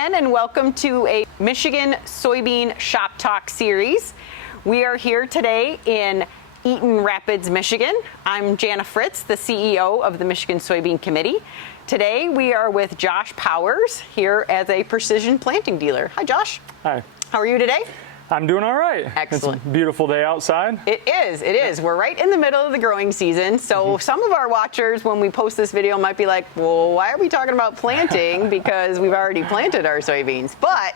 again, and welcome to a Michigan Soybean Shop Talk series. We are here today in Eaton Rapids, Michigan. I'm Janna Fritz, the CEO of the Michigan Soybean Committee. Today we are with Josh Powers here as a precision planting dealer. Hi, Josh. Hi. How are you today? I'm doing all right. Excellent. It's a beautiful day outside. It is. We're right in the middle of the growing season. So some of our watchers, when we post this video, might be like, well, why are we talking about planting? Because we've already planted our soybeans. But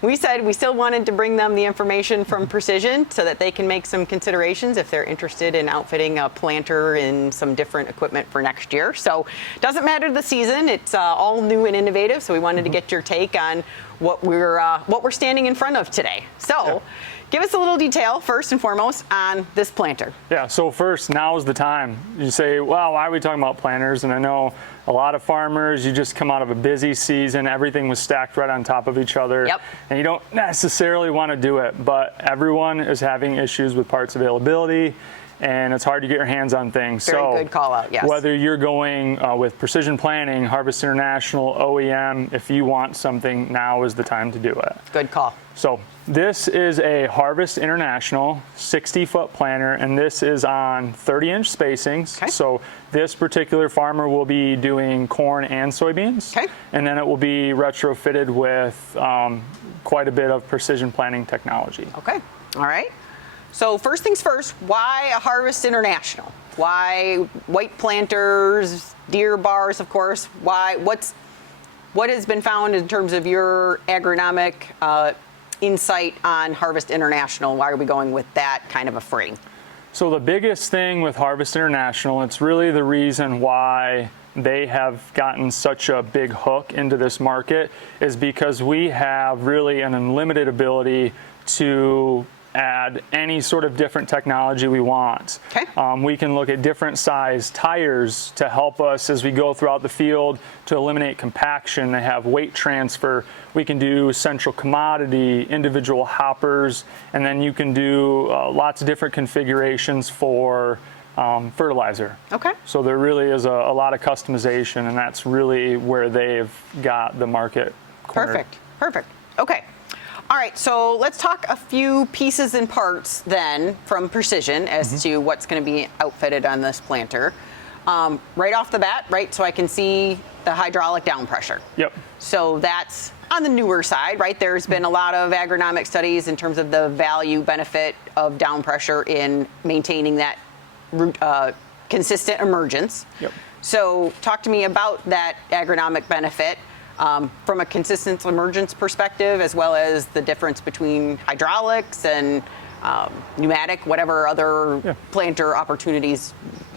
we said we still wanted to bring them the information from Precision so that they can make some considerations if they're interested in outfitting a planter and some different equipment for next year. So it doesn't matter the season. It's all new and innovative. So we wanted to get your take on what we're standing in front of today. So give us a little detail first and foremost on this planter. Yeah, so first, now is the time. You say, well, why are we talking about planters? And I know a lot of farmers, you just come out of a busy season, everything was stacked right on top of each other, and you don't necessarily want to do it, but everyone is having issues with parts availability, and it's hard to get your hands on things. Very good call out, yes. Whether you're going with Precision Planting, Harvest International, OEM, if you want something, now is the time to do it. Good call. So this is a Harvest International 60-foot planter, and this is on 30-inch spacings. Okay. So this particular farmer will be doing corn and soybeans, and then it will be retrofitted with quite a bit of precision planting technology. Okay, all right. So first things first, why a Harvest International? Why white planters, deer bars, of course? Why? What has been found in terms of your agronomic insight on Harvest International? Why are we going with that kind of a frame? So the biggest thing with Harvest International, it's really the reason why they have gotten such a big hook into this market, is because we have really an unlimited ability to add any sort of different technology we want. We can look at different size tires to help us as we go throughout the field to eliminate compaction. They have weight transfer. We can do central commodity, individual hoppers, and then you can do lots of different configurations for fertilizer. So there really is a lot of customization, and that's really where they've got the market cornered. Perfect. Okay. All right, so let's talk a few pieces and parts then from Precision as to what's going to be outfitted on this planter. Right off the bat, right, so I can see the hydraulic down pressure. So that's on the newer side, right? There's been a lot of agronomic studies in terms of the value benefit of down pressure in maintaining that consistent emergence. So talk to me about that agronomic benefit. From a consistent emergence perspective, as well as the difference between hydraulics and pneumatic, whatever other planter opportunities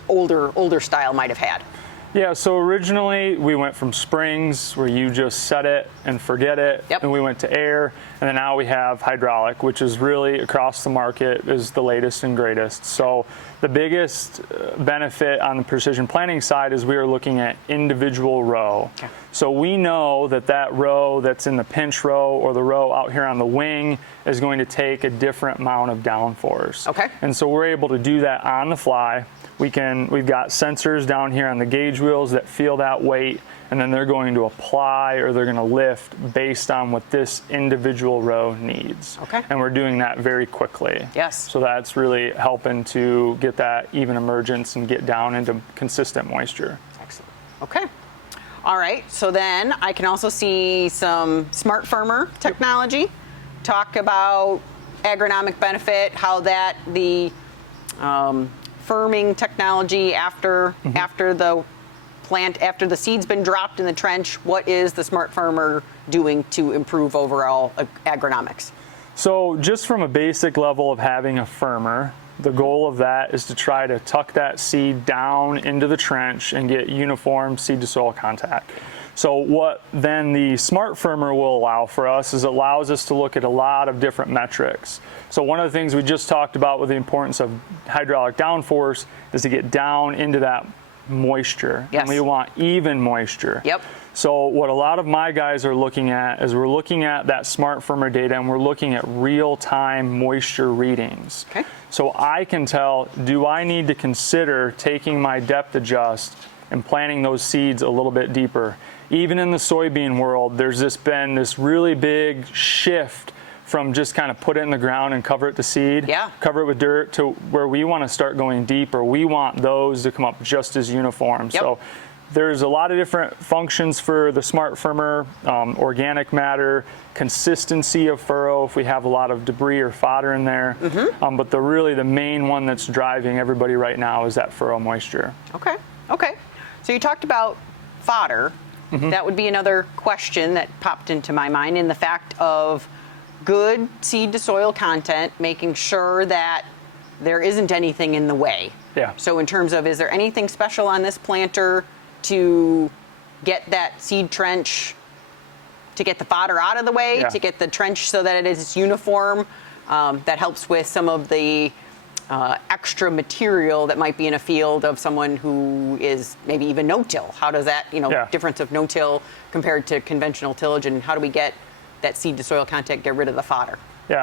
older style might have had. Yeah, so originally we went from springs, where you just set it and forget it, and we went to air, and then now we have hydraulic, which is really across the market is the latest and greatest. So the biggest benefit on the precision planting side is we are looking at individual row. So we know that that row that's in the pinch row or the row out here on the wing is going to take a different amount of downforce. And so we're able to do that on the fly. We've got sensors down here on the gauge wheels that feel that weight, and then they're going to apply or they're going to lift based on what this individual row needs. And we're doing that very quickly. So that's really helping to get that even emergence and get down into consistent moisture. Excellent. All right, so then I can also see some smart firmer technology. Talk about agronomic benefit, how that the firming technology after the seed's been dropped in the trench. What is the smart firmer doing to improve overall agronomics? So just from a basic level of having a firmer, the goal of that is to try to tuck that seed down into the trench and get uniform seed to soil contact. So what then the smart firmer will allow for us is it allows us to look at a lot of different metrics. So one of the things we just talked about with the importance of hydraulic downforce is to get down into that moisture. And we want even moisture. So what a lot of my guys are looking at is we're looking at that smart firmer data, and we're looking at real-time moisture readings. So I can tell, do I need to consider taking my depth adjust and planting those seeds a little bit deeper. Even in the soybean world, there's been this really big shift from just kind of put it in the ground and cover it to seed, cover it with dirt, to where we want to start going deeper. We want those to come up just as uniform. So there's a lot of different functions for the Smart Firmer, organic matter, consistency of furrow if we have a lot of debris or fodder in there. But really the main one that's driving everybody right now is that furrow moisture. Okay. So you talked about fodder. That would be another question that popped into my mind, in the fact of good seed to soil content, making sure that there isn't anything in the way. So in terms of, is there anything special on this planter to get that seed trench, to get the fodder out of the way, to get the trench so that it is uniform? That helps with some of the extra material that might be in a field of someone who is maybe even no-till. How does that, difference of no-till compared to conventional tillage, and how do we get that seed to soil content, get rid of the fodder?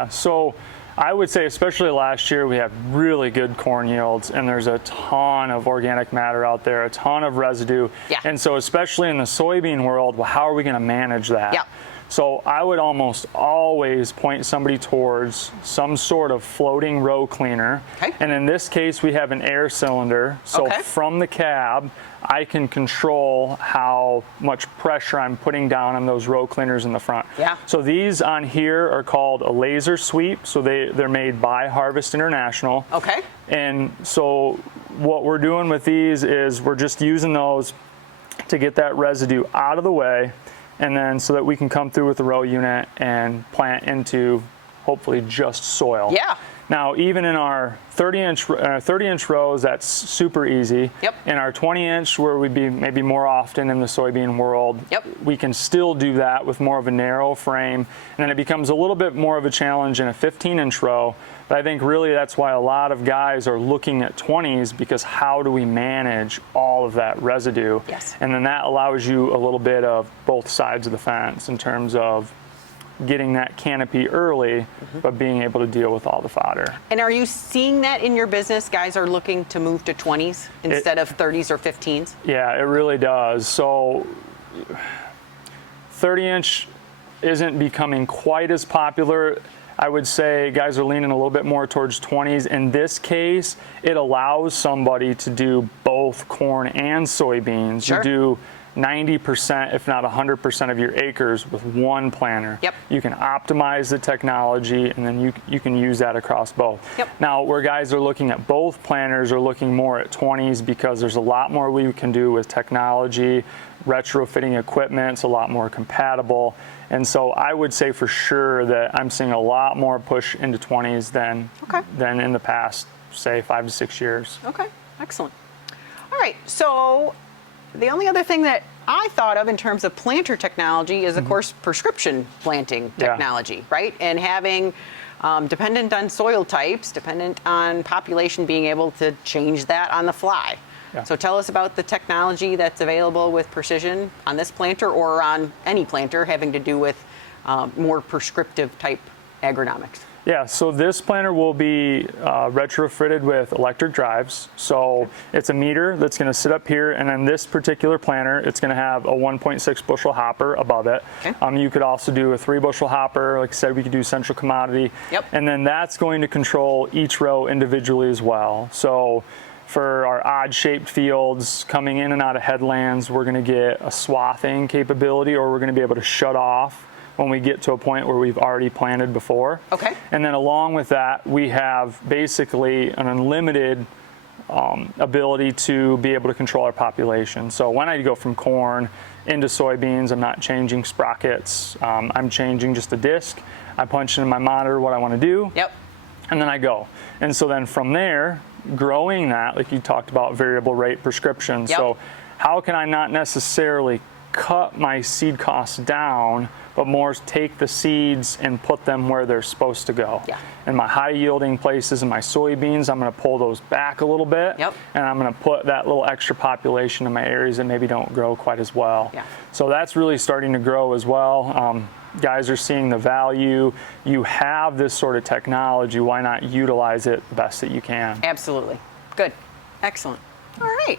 So I would say, especially last year, we had really good corn yields, and there's a ton of organic matter out there, a ton of residue. And so especially in the soybean world, well, how are we going to manage that? So I would almost always point somebody towards some sort of floating row cleaner. And in this case, we have an air cylinder. So from the cab, I can control how much pressure I'm putting down on those row cleaners in the front. So these on here are called a laser sweep. So they're made by Harvest International. And so what we're doing with these is we're just using those to get that residue out of the way, and then so that we can come through with the row unit and plant into hopefully just soil. Now, even in our 30-inch rows, that's super easy. In our 20-inch, where we'd be maybe more often in the soybean world, we can still do that with more of a narrow frame. And then it becomes a little bit more of a challenge in a 15-inch row. But I think really that's why a lot of guys are looking at 20s, because how do we manage all of that residue? And then that allows you a little bit of both sides of the fence in terms of getting that canopy early, but being able to deal with all the fodder. And are you seeing that in your business? Guys are looking to move to 20s instead of 30s or 15s? Yeah, it really does. So 30-inch isn't becoming quite as popular. I would say guys are leaning a little bit more towards 20s. In this case, it allows somebody to do both corn and soybeans. You do 90%, if not 100% of your acres with one planter. You can optimize the technology, and then you can use that across both. Now, where guys are looking at both planters are looking more at 20s, because there's a lot more we can do with technology, retrofitting equipment. It's a lot more compatible. And so I would say for sure that I'm seeing a lot more push into 20s than in the past, say, 5 to 6 years. Excellent. All right, so the only other thing that I thought of in terms of planter technology is, of course, prescription planting technology, right? And having, dependent on soil types, dependent on population, being able to change that on the fly. So tell us about the technology that's available with precision on this planter, or on any planter having to do with more prescriptive type agronomics. So this planter will be retrofitted with electric drives. So it's a meter that's going to sit up here, and then this particular planter, it's going to have a 1.6 bushel hopper above it. You could also do a 3 bushel hopper. Like I said, we could do central commodity. And then that's going to control each row individually as well. So for our odd-shaped fields coming in and out of headlands, we're going to get a swathing capability, or we're going to be able to shut off when we get to a point where we've already planted before. And then along with that, we have basically an unlimited ability to be able to control our population. So when I go from corn into soybeans, I'm not changing sprockets. I'm changing just a disc. I punch into my monitor what I want to do, and then I go. And so then from there, growing that, like you talked about, variable rate prescription. So how can I not necessarily cut my seed costs down, but more take the seeds and put them where they're supposed to go? In my high yielding places in my soybeans, I'm going to pull those back a little bit, and I'm going to put that little extra population in my areas that maybe don't grow quite as well. So that's really starting to grow as well. Guys are seeing the value. You have this sort of technology, why not utilize it the best that you can? Absolutely. Good. Excellent. All right.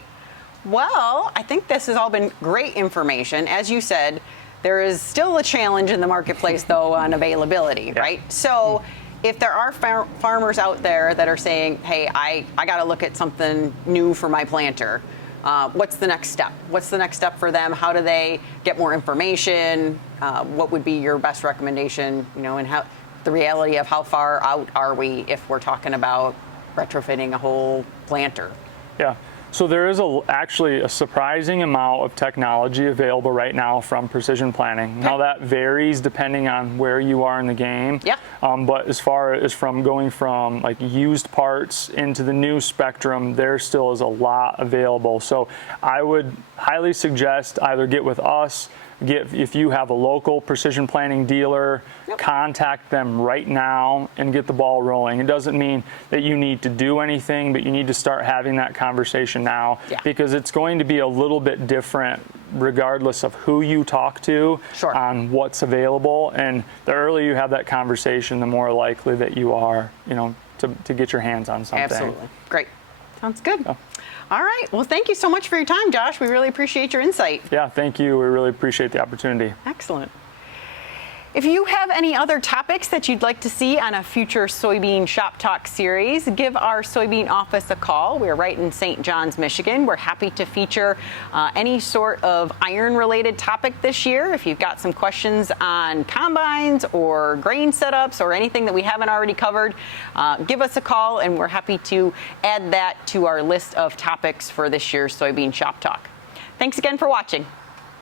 Well, I think this has all been great information. As you said, there is still a challenge in the marketplace, though, on availability, right? So if there are farmers out there that are saying, hey, I got to look at something new for my planter, what's the next step? What's the next step for them? How do they get more information? What would be your best recommendation, and how the reality of how far out are we if we're talking about retrofitting a whole planter? Yeah. So there is actually a surprising amount of technology available right now from Precision Planting. Now that varies depending on where you are in the game. Yeah. But as far as from going from like used parts into the new spectrum, there still is a lot available. So I would highly suggest either get with us, if you have a local Precision Planting dealer, contact them right now and get the ball rolling. It doesn't mean that you need to do anything, but you need to start having that conversation now because it's going to be a little bit different regardless of who you talk to on what's available. And the earlier you have that conversation, the more likely that you are, to get your hands on something. Absolutely. Great. Sounds good. All right. Well, thank you so much for your time, Josh. We really appreciate your insight. Yeah, thank you. We really appreciate the opportunity. Excellent. If you have any other topics that you'd like to see on a future Soybean Shop Talk series, give our soybean office a call. We're right in St. John's, Michigan. We're happy to feature any sort of iron-related topic this year. If you've got some questions on combines or grain setups or anything that we haven't already covered, give us a call, and we're happy to add that to our list of topics for this year's Soybean Shop Talk. Thanks again for watching.